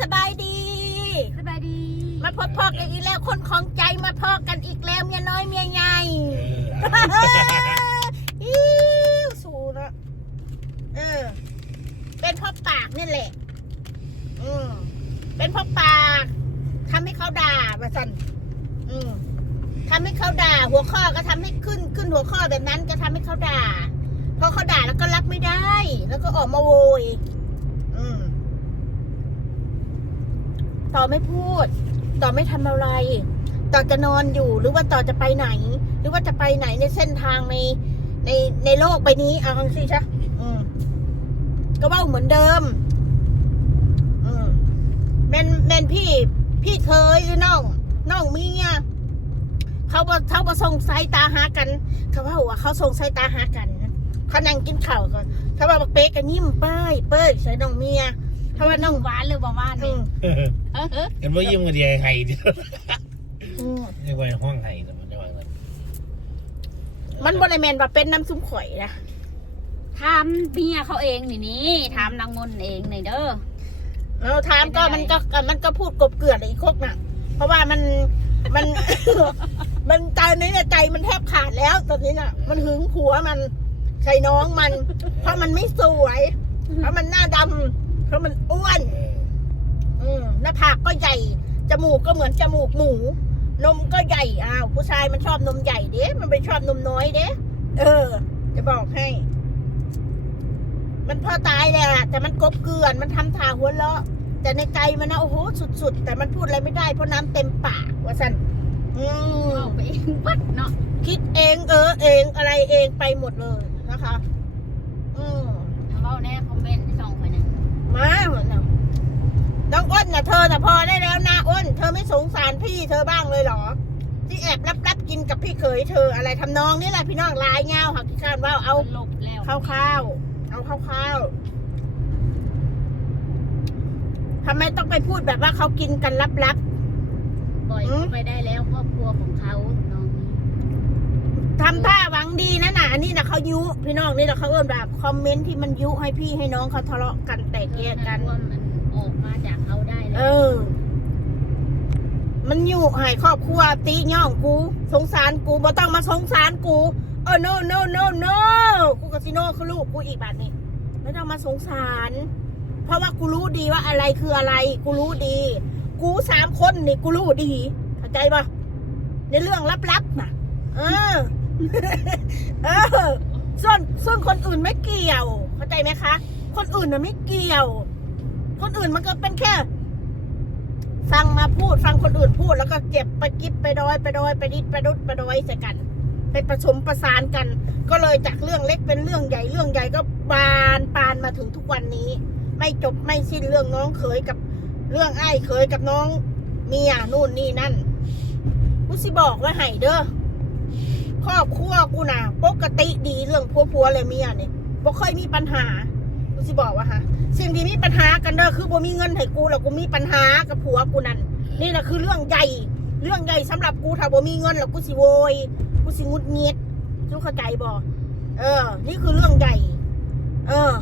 สบายดี สบายดี มาพบพอกันอีกแล้วคนของใจมาพอกันอีกแล้วเมียน้อยเมียใหญ่อิ้วสูนะเออ เป็นเพ่อปากนี่แหละ อืมเป็นเพ่อปากทำให้เขาด่าว่าสันอืมทำให้เขาด่า หัวข้อก็ทำให้ขึ้นขึ้นหัวข้อแบบนั้นก็ทำให้เขาด่าพอเขาด่าแล้วก็รับไม่ได้ แล้วก็ออกมาโวย อืม ต่อไม่พูด ต่อไม่ทำอะไร ต่อจะนอนอยู่หรือว่าต่อจะไปไหน หรือว่าจะไปไหนในเส้นทางในในในโลกใบนี้เอาสิชะอืมก็ว่าเหมือนเดิม อืมแมนแมนพี่ พี่เคยหรือน้องน้องเมียเขาบอเขาบอส่งสายตาหากัน เขาว่าว่าเขาส่งสายตาหากันเขานั่งกินข้าวก่อนเขาว่าบักเป๊กกันยิ้มเป้ยเป้ยใส่น้องเมีย เขาว่าน้องหวานเลยบ่หวานอืนี่มเออเออกันว่ายิ้มกันดีไห้เดียวอืมเรียกว่าห้องไห้นะมันจะว่าอะไรมันบริเมนว่าเป็นน้ำซุปข่อยนะถามเมียเขาเองนี่นี่ถามนางมนต์เองนี่เด้อ เราถามก็มันก็มันก็พูดกบเกลือนไอ้คกน่ะ เพราะว่ามันมัน มันใจนี้เนี่ยใจมันแทบขาดแล้วตอนนี้น่ะ มันหึงผัวมันใส่น้องมัน เพราะมันไม่สวย เพราะมันหน้าดำ เพราะมันอ้วนอืมหน้าผากก็ใหญ่ จมูกก็เหมือนจมูกหมู นมก็ใหญ่ อ้าว ผู้ชายมันชอบนมใหญ่เด้มันไปชอบนมน้อยเด้เออ จะบอกให้ มันพอตายแหละแต่มันกบเกลื่อน มันทำทาหัวเราะ แต่ในใจมันนะโอ้โหสุด ๆ แต่มันพูดอะไรไม่ได้เพราะน้ำเต็มปากว่าสันอืมเอาไปเองปัดเนาะคิดเองเออเองอะไรเองไปหมดเลยนะคะ อืม เอาเว้าแน่คอมเมนต์ที่ส่งไปนั่น มาเหมือนกันน้องอ้นน่ะเธอน่ะพอได้แล้วนะอ้น เธอไม่สงสารพี่เธอบ้างเลยเหรอ ที่แอบรับรับๆกินกับพี่เขยเธออะไรทำนองนี่แหละพี่น้องลายเงาหักที่ข้านว่าเอาลบแล้วข้าวๆเอาข้าวๆทำไมต้องไปพูดแบบว่าเขากินกันลับๆปล่อยเขาไปได้แล้วครอบครัวของเขาน้องนี้ ทำท่าหวังดีนะน่ะอันนี้นะเขายุ พี่น้องนี่นะเขาเอิ้นแบบคอมเมนต์ที่มันยุให้พี่ให้น้องเขาทะเลาะกันแตกแยกกันรวมมันออกมาจากเขาได้เอแล้วอ มันยุให้ครอบครัวตีย่องกู สงสารกูบ่ต้องมาสงสารกู เออ no no no no กูกับซิโนคือลูกกูอีกแบบนี้ไม่ต้องมาสงสาร เพราะว่ากูรู้ดีว่าอะไรคืออะไร กูรู้ดี กูสามคนนี่กูรู้ดี เข้าใจปะในเรื่องลับๆน่ะเออ เออส่วนส่วนคนอื่นไม่เกี่ยว เข้าใจไหมคะ คนอื่นน่ะไม่เกี่ยว คนอื่นมันก็เป็นแค่ ฟังมาพูด ฟังคนอื่นพูดแล้วก็เก็บไปกิบไปดอยไปดอยไปดิดไปดุดไปดอยใส่กัน ไปผสมประสานกัน ก็เลยจากเรื่องเล็กเป็นเรื่องใหญ่เรื่องใหญ่ก็บานปานมาถึงทุกวันนี้ ไม่จบไม่สิ้นเรื่องน้องเขยกับเรื่องไอ้เขยกับน้องเมียนู่นนี่นั่นกูสิบอกว่าไห้เด้อ ครอบครัวกูนะปกติดีเรื่องผัวผัวๆเลยเมียเนี่ยบ่เคยมีปัญหากูสิบอกว่าฮะสิ่งที่มีปัญหากันเด้อคือบ่มีเงินให้กูแล้วกูมีปัญหากับผัวกูนั่นนี่แหละคือเรื่องใหญ่เรื่องใหญ่สำหรับกูถ้าบ่มีเงินแล้วกูสิโวยกูสิงุดเงียดทุกเข้าใจบ่เออ นี่คือเรื่องใหญ่ เออ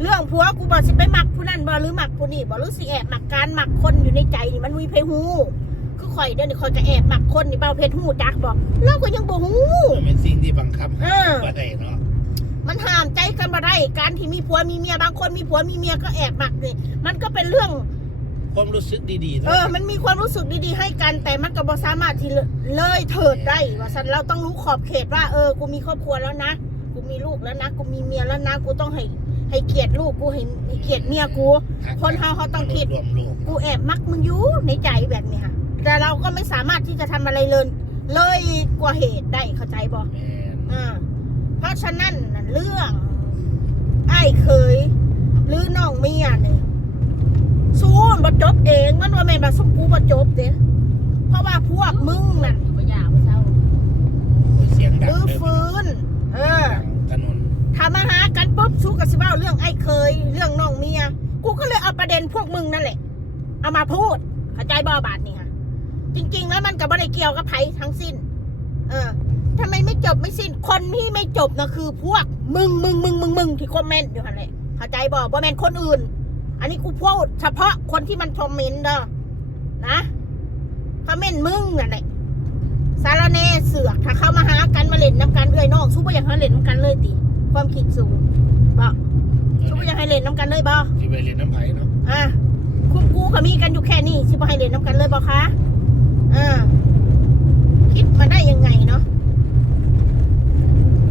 เรื่องผัวกูบอกสิไปหมักผู้นั่นบ่หรือหมักผู้นี่บ่หรือสิแอบหมักการหมักคนอยู่ในใจนี่มันมีเพหู คือข่อยเดี๋ยวนี้ข่อยก็แอบหมักคนนี่เปล่าเพชรหูจักบ่เราก็ยังบ่หูมันเป็นสิ่งที่บังคับเออว่าได้เนาะมันห้ามใจกันมาได้การที่มีผัวมีเมียบางคนมีผัวมีเมียก็แอบหมักนี่มันก็เป็นเรื่องความรู้สึกดีๆเออ มันมีความรู้สึกดีๆ ให้กัน แต่มันก็บ่สามารถที่เลยเถิดได้ ว่าสันเราต้องรู้ขอบเขตว่า เออ กูมีครอบครัวแล้วนะ กูมีลูกแล้วนะ กูมีเมียแล้วนะ กูต้องให้ให้เกียรติลูก กูให้ให้เกียรติเมียกู คนเฮาเขาต้องคิดรวมโลกกูแอบมักมึงอยู่ในใจแบบนี้ค่ะ แต่เราก็ไม่สามารถที่จะทำอะไรเลย เลยกว่าเหตุได้เข้าใจบ่แม่นอ่าเพราะฉะนั้นน่ะเรื่องไอ้เคย หรือน้องเมียเนี่ยสู้มันบ่จบเองมันว่าแม่นมาสุกูบ่จบเด้เพราะว่าพวกมึงน่ะบ่อยากบ่เศร้าเสียงดังรื้อเลยฟื้น เออ ถนนถ้ามาหากันปุ๊บสู้กับสิเบ้าเรื่องไอ้เคย เรื่องน้องเมีย กูก็เลยเอาประเด็นพวกมึงนั่นแหละ เอามาพูดเข้าใจบ่บาทนี่ค่ะ จริง ๆ แล้วมันกับบ่ได้เกี่ยวกับไผทั้งสิ้น เออทำไมไม่จบไม่สิ้น คนที่ไม่จบนะคือ พวกมึงมึงมึงมึงมึงที่คอมเมนต์อยู่หันแหละเข้าใจบ่บ่แม่นคนอื่น อันนี้กูพูดเฉพาะคนที่มันคอมเมนต์เด้อนะคอมเมนต์มึงนั่นแหละสารแหน่เสือกถ้าเข้ามาหากันมาเล่นน้ำกันเอ้ยน้องสู้ไปอย่างเขาเล่นน้ำกันเลยติความคิดสูงบอกสู้ไปอย่างให้เล่นน้ำกันเลยบอที่ไปเรียนน้ำไผ่เนาะอะคุณกูก็มีกันอยู่แค่นี้สิบ่ให้เล่นน้ำกันเลยบอคะ อ่าคิดมาได้ยังไงเนาะ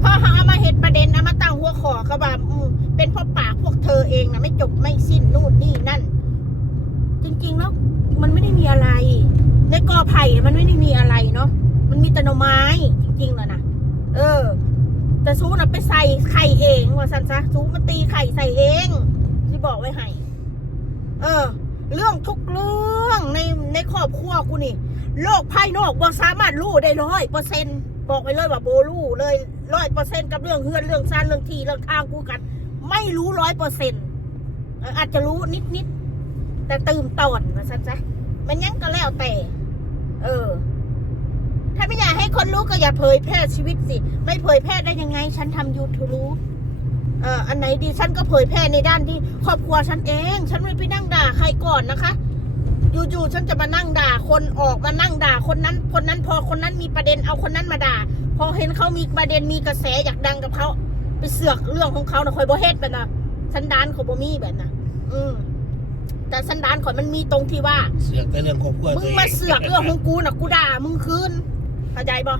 พอเขาเอามาเหตุประเด็นเอามาตั้งหัวขอเขาว่าอืมเป็นเพราะปากพวกเธอเองนะไม่จบไม่สิ้นนู่นนี่นั่น จริงๆแล้วมันไม่ได้มีอะไร ในกอไผ่มันไม่ได้มีอะไรเนาะมันมีแต่หน่อไม้ จริงๆแล้วนะเออ แต่ซูน่ะไปใส่ไข่เองว่าสันซะซูมันตีไข่ใส่เอง ที่บอกไว้ให้เออ เรื่องทุกเรื่องในในครอบครัวกูนี่ โลกภายนอกบ่สามารถรู้ได้ร้อยเปอร์เซ็นต์บอกไปเลยว่าโบรู้เลยร้อยเปอร์เซ็นต์กับเรื่องเฮือนเรื่องซานเรื่องที่เรื่องทางกูกัน ไม่รู้ร้อยเปอร์เซ็นต์อาจจะรู้นิดนิดๆแต่ตื่มตอนมาสันซะมันยังก็แล้วแต่ เออ ถ้าไม่อยากให้คนรู้ก็อย่าเผยแพร่ชีวิตสิ ไม่เผยแพร่ได้ยังไง ฉันทำยูทูบเอ่ออันไหนดีฉันก็เผยแพร่ในด้านที่ครอบครัวฉันเอง ฉันไม่ไปนั่งด่าใครก่อนนะคะ อยู่ๆฉันจะมานั่งด่าคนออกมานั่งด่าคนนั้น คนนั้นพอคนนั้นมีประเด็นเอาคนนั้นมาด่า พอเห็นเขามีประเด็นมีกระแสอยากดังกับเขาไปเสือกเรื่องของเขานะคอยบ่เฮ็ดแบบนะสันดานของบ่มีแบบนะอืมแต่สันดานของมันมีตรงที่ว่า เสือกแต่เรื่องครอบครัวมึตังวเองมาเสือกเรื่องของกูนะกูด่ามึงคืนเข้าใจบ่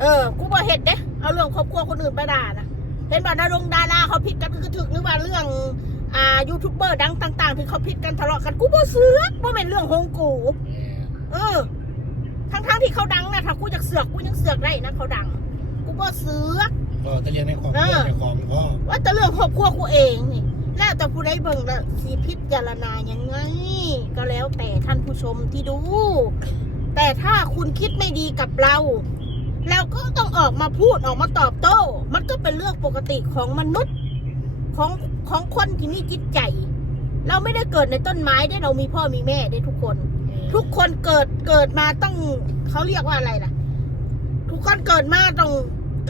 เออ กูบ่เฮ็ดเด้เอาเรื่องครอบครัวคนอื่นไปด่านะเห็นบ่ดารงดาราเขาผิดกันคือถึกหรือว่าเรื่อง อ่ายูทูบเบอร์ดังต่าง ๆ ที่เขาผิดกันทะเลาะกันกูบ่เสือกบ่เป็นเรื่องของกู เออ ทั้งๆที่เขาดังนะถ้ากูอยากเสือกกูยังเสือกได้นะเขาดัง กูบ่เสือก ก็จะเรียนในครอบครัวในของพ่อว่าแต่เรื่องครอบครัวกูเองนี่แล้วแต่ผู้ใดเบิ่งละสีพิจารณายังไง ก็แล้วแต่ท่านผู้ชมที่ดู แต่ถ้าคุณคิดไม่ดีกับเรา เราก็ต้องออกมาพูดออกมาตอบโต้ มันก็เป็นเรื่องปกติของมนุษย์ ของของคนที่มีจิตใจ เราไม่ได้เกิดในต้นไม้ได้เรามีพ่อมีแม่ได้ทุกคน ทุกคนเกิดเกิดมาต้องเขาเรียกว่าอะไรล่ะ ทุกคนเกิดมาต้อง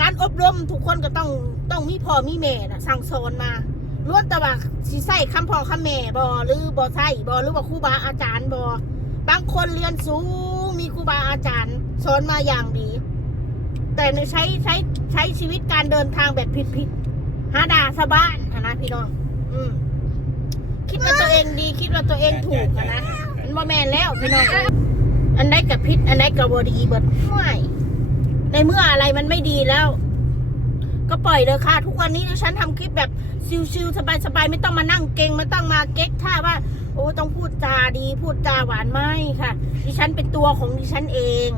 การอบรม ทุกคนก็ต้องต้องมีพ่อมีแม่นะสั่งสอนมาล้วนแต่ว่าสิใส่คำพ่อคำแม่บอหรือบอใส่บอหรือว่าครูบาอาจารย์บอบางคนเรียนสูงมีครูบาอาจารย์สอนมาอย่างดี แต่ในใช้ใช้ใช้ชีวิตการเดินทางแบบผิดผิดๆหาด่าสะบ้านอะ นะพี่น้อง อืมคิดว่าตัวเองดีคิดว่าตัวเองถูกอะนะมันบ่แมนแล้วพี่น้องเอ้ยอันไหนกับพิษอันไหนกับบดีเบิดไม่ในเมื่ออะไรมันไม่ดีแล้ว ก็ปล่อยเลยค่ะ ทุกวันนี้ดิฉันทำคลิปแบบชิวๆสบายๆไม่ต้องมานั่งเก่งไม่ต้องมาเก๊กท่าว่า โอ้ต้องพูดจาดีพูดจาหวานไม่ค่ะ ดิฉันเป็นตัวของดิฉันเอง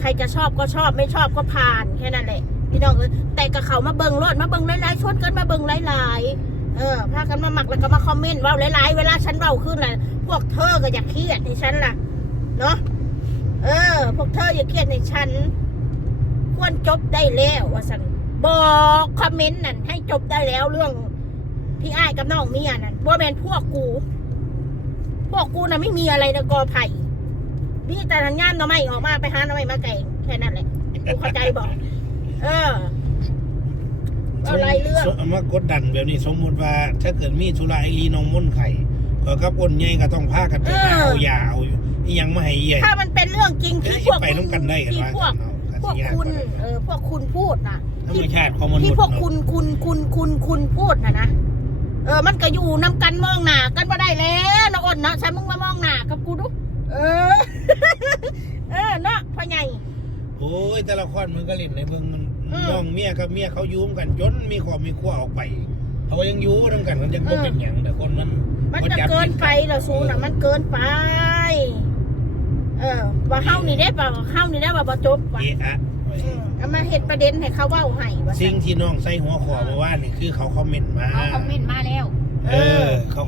ใครจะชอบก็ชอบไม่ชอบก็ผ่านแค่นั้นแหละ พี่น้องเอ้ยแต่กับเขามาเบิ่งรถมาเบิ่งหลายๆชนกันมาเบิ่งหลายๆเออพากันมาหมักแล้วก็มาคอมเมนต์เว่าหลายๆเวลาฉันเบาขึ้นแหละพวกเธอก็อย่าเครียดในฉันล่ะเนาะเออ พวกเธออย่าเครียดในฉัน ควรจบได้แล้วว่าสันบอกคอมเมนต์นั่นให้จบได้แล้วเรื่องพี่อ้ายกับน้องเมียนั่นว่าแมนพวกกู พวกกูน่ะไม่มีอะไรในกอไผ่มีแต่ทางย่านหน่อไม้ออกมาไปหาหน่อไม้มาแกงแค่นั้นแหละกูเข้าใจบอก เออ อะไรเรื่อง สมมากดดันแบบนี้สมมุติว่า ถ้าเกิดมีธุระไอรีน้องม่นไข่ก็กับอ้นใหญ่ก็ต้องพากันไปหาเอายาเอาอีหยังมาให้เยี่ยถ้ามันเป็นเรื่องจริงที่พวกไปน้ำกันได้กันที่ว่าพวก พวกคุณ เออ พวกคุณพูดนะธรรมชาติของมนุษย์ที่พวกเนาะคุณคุณคุณคุณคุณพูดนะนะ เออ มันก็อยู่นำกันมองหน้ากันมาได้แล้วนะอ้นเนาะใช่มึงมามองหน้ากับกูดู เออเออเนาะพ่อใหญ่ โอ้ ยแต่ละคนมันก็เล่นในเมืองมันอืม น้องเมียกับเมียเขาอยุ่มกันจนมีครอบมีครัวออกไป เขาก็ยังอยุ่ร่วมกันมันยังบ่เป็นหยังแต่คนมันมันจะเกินไปละซูน่ะมันเกินไป เออว่าเฮานี่ได้ป่ะเฮานี่ได้ป่ะบ่จบว่ะเอะอะอืมเอามาเห็ดประเด็นให้เขาเว้าให้ว่าสิ่งที่น้องใส่หัวขอมาว่านี่คือเขาคอมเมนต์มา เขาคอมเมนต์มาแล้วเออเขา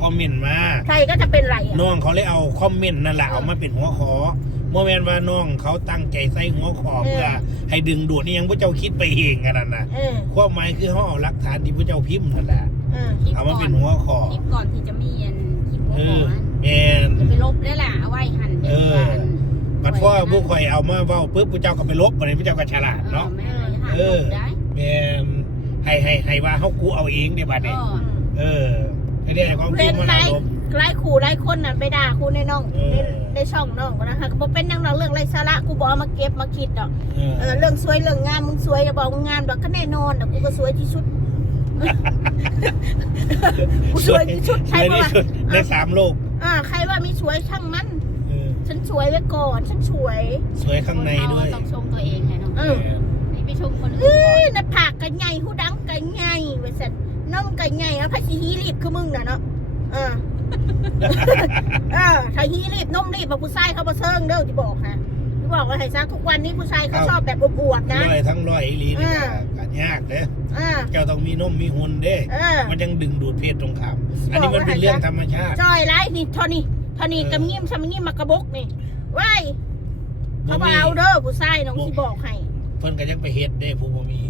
คอมเมนต์มาใครก็จะเป็นไรอะน้องเขาเลยเอาคอมเมนต์นั่นแหละเอามาเป็นหัวขอโมเมนว่าน้องเขาตั้งใจใส่หัวขอเพื่อให้ดึงดูดนี่ยังพระเจ้าคิดไปเองกันนั่นนะเออความหมายคือเขาเอาหลักฐานที่พระเจ้าพิมพ์นั่นแหละเออคลิปเอาก่มาอเป็นนหัวขอคลิปก่อนที่จะมีอันคลิปหัวเอหมออแมนจะไปลบได้ล่ะเอาไว้หันเออบัดพ่อผู้คอยเอามาเว้าปุ๊บพระเจ้าก็ไปลบประเด็นพระเจ้าก็ฉลาดเนาะเนาะแม่เลยหันเอลอบได้แมนให้ให้ให้ว่าเขากูเอาเองเดี๋ยวบัดก็นี้เออ ให้ได้ความจริงมันอารมณ์ ไล่ขู่ไล่คนน่ะไปด่าครูในน้องในในช่องน้องนะคะก็บ่เป็นหยังดอกเรื่องไรสาระกูบเอามาเก็บมาคิดดอกเออเออเรื่องสวยเรื่องงามมึงสวยอย่าบอกมึงงามดอกก็แน่นอนดอกกูก็สวยที่สุดกูสวยที่สุดสใครวยว่าที่สุดในสามโลกอ่าใครว่าไม่สวยช่างมัน เออฉันสวยไว้ก่อน ฉันสวยสวยข้างในด้วยต้องชมตัวเองไงเนาะเออ ไม่ไปชมคนเอ้อื่นยหน้าผากกันใหญ่หูดังกันใหญ่เว้ยสัน น้องกันใหญ่เอาพาชีฮีรีบคือมึงน่ะเนาะเออเออถ้าฮีรีบนมรีบมาผู้ชายเขามาเซิงเด้อที่บอกค่ะที่บอกว่าให้ซะทุกวันนี้ผู้ชายเขาชอบแบบอวบๆนะร้อยทั้งร้อยอีหลีนี่อ่าก็ยากเด้อ่าเจ้าต้องมีนมมีหุ่นเด้ เออ มันยังดึงดูดเพศตรงข้าม อันนี้มันเป็นเรื่องธรรมชาติ จอยไรนี่เทอนี่เทอนี่เออกำงิมซำงิมมากระบกนี่ว้ายเขาบ่บมีเอาเด้อผู้ชายน้องที่บอกให้ เพิ่นก็ยังไปเฮ็ดเด้ผู้บ่มีเห็นบ่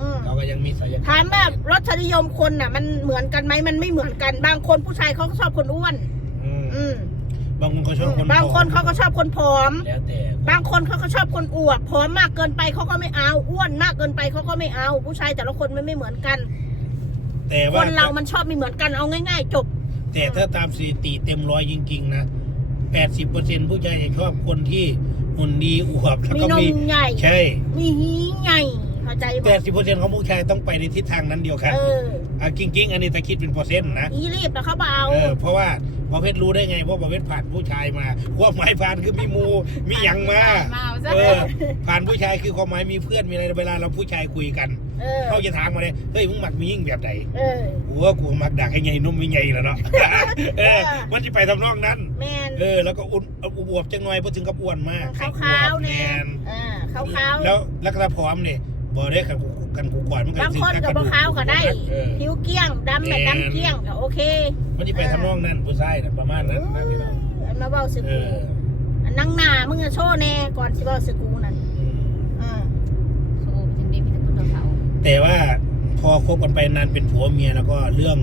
อืมเขาก็ยังมีศัลยกรรมถามแบบรสนิยมคนน่ะ มันเหมือนกันไหมมันไม่เหมือนกัน บางคนผู้ชายเขาก็ชอบคนอ้วน อืมอืม บางคนก็ชอบคนบางคนผอเขาก็ชอบคนผอมมแล้วแต่บางคนเขาก็ชอบคนอวบผอมมากเกินไปเขาก็ไม่เอาอ้วนมากเกินไปเขาก็ไม่เอา ผู้ชายแต่ละคนมันไม่เหมือนกัน แต่คว่านเรามันชอบไม่เหมือนกันเอาง่าย ๆ จบ แต่ถ้าตามสถิติเต็มร้อยจริง ๆ นะ80%ผู้ชายจะชอบคนที่หุ่นดีอวบแล้วมีก็นมมีใหญ่ ใช่ มีหีใหญ่ เข้าใจไหม80%ของผู้ชายต้องไปในทิศทางนั้นเดียวกันเอออะจริงๆ อันนี้ถ้าคิดเป็นเปอร์เซ็นต์นะอีรีบแต่เขาเบเอาเออเพราะว่าพอเพชรรู้ได้ไงเพราะพอเพชรผ่านผู้ชายมาความหมายผ่านคือมีมูมีหยังมามาเอาซะเออผ่านผู้ชายคือความหมายมีเพื่อนมีอะไรเวลาเราผู้ชายคุยกันเออเขาจะถามมาเลยเฮ้ยมึงหมักมียิ่งแบบไหนเออกูว่ากูหมักดักให้ไงนุ่มไม่ไงแล้วเนาะเออมันจะไปทำนองนั้นแมนเออ แล้วก็อุ่นเอาอวบจังหน่อยพอถึงกับอ้วนมากขาวขาวๆแมเนี่ยนเออขาวขาวๆแล้วแล้วก็ถ้าพร้อมเนี่ย บอกได้กันกูกันกูก่อนมันก็บางสิคนตักับกระบดูขาวก็ได้เออ ผิวเกลี้ยงดำแบบแมนดำเกลี้ยงก็โอเคมันจะไปทำนองนั้นผู้ชายน่ะประมาณนั้นนะพี่น้องอันมาเบาสึกเอกูออันนั่งหน้ามึงจะโชว์แน่ก่อนสิเบาสึกกูนั่นอืมอ่าโอ้จริงดีมีแต่คนเขาแต่ว่าพอคบกันไปนานเป็นผัวเมียแล้วก็เรื่อง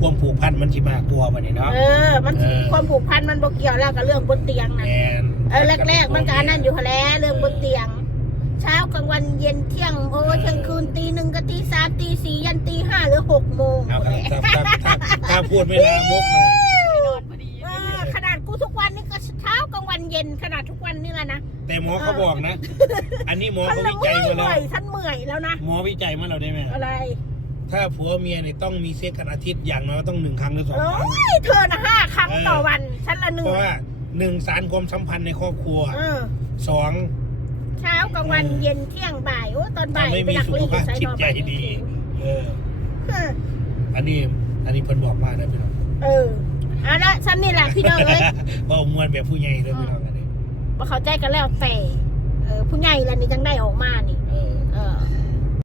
ความผูกพันมันจิมากกลัววันนี้เนาะ เออ มันเออ ความผูกพันมันบ่เกี่ยวแล้วกับเรื่องบนเตียงแมน่ะนเออแรกๆมันก็อันนั้นอยู่หั่นแหล้วเรื่องบนเตียงเช้ากลางวันเย็นเที่ยงโอ้ยเที่ยงคืนตีหนึ่งก็ตีสามตีสี่ยันตีห้าหรือหกโมงเอาครับถ้าถ้าถ้าถ้าพูดไม่ลามกนะไปนอนพอดีเออขนาดกูทุกวันนี่ก็เช้ากลางวันเย็นขนาดทุกวันนี่แหละนะแต่หมอเขาบอกนะ อันนี้หมอฉันเขาละวิเมื่จัยอยมาเมื่แล้อยวฉันเมื่อยแล้วนะหมอวิจัยมาแล้วได้ไหมอะไรถ้าผัวเมียเนี่ยต้องมีเซ็กกันอาทิตย์อย่างน้อยต้องหนึ่งครั้งหรือสองโอ้ครั้ง ยเธอนะห้าครั้งต่อวัน ฉันละหนึ่เพงราะว่าหนึ่งสารความสัมพันธ์ในครอบครัวเออสอง เช้ากลางวันเย็นเที่ยงบ่ายโอ้ตอนบ่ายทำให้ไปมีดักสุลีขภาพใส่จิดตอกใจไม้ดีเออเออ อันนี้ อันนี้เพิ่นบอกมาได้พี่น้องเออเอาละฉันนี่แหละพี่น้องเอ้ยเพราะมวนแบบผู้ใหญ่เลยพี่น้องอันนี้ว่าเข้าใจกันแล้วแต่เออผู้ใหญ่แล้วนี่จังได้ออกมานี่เออเออ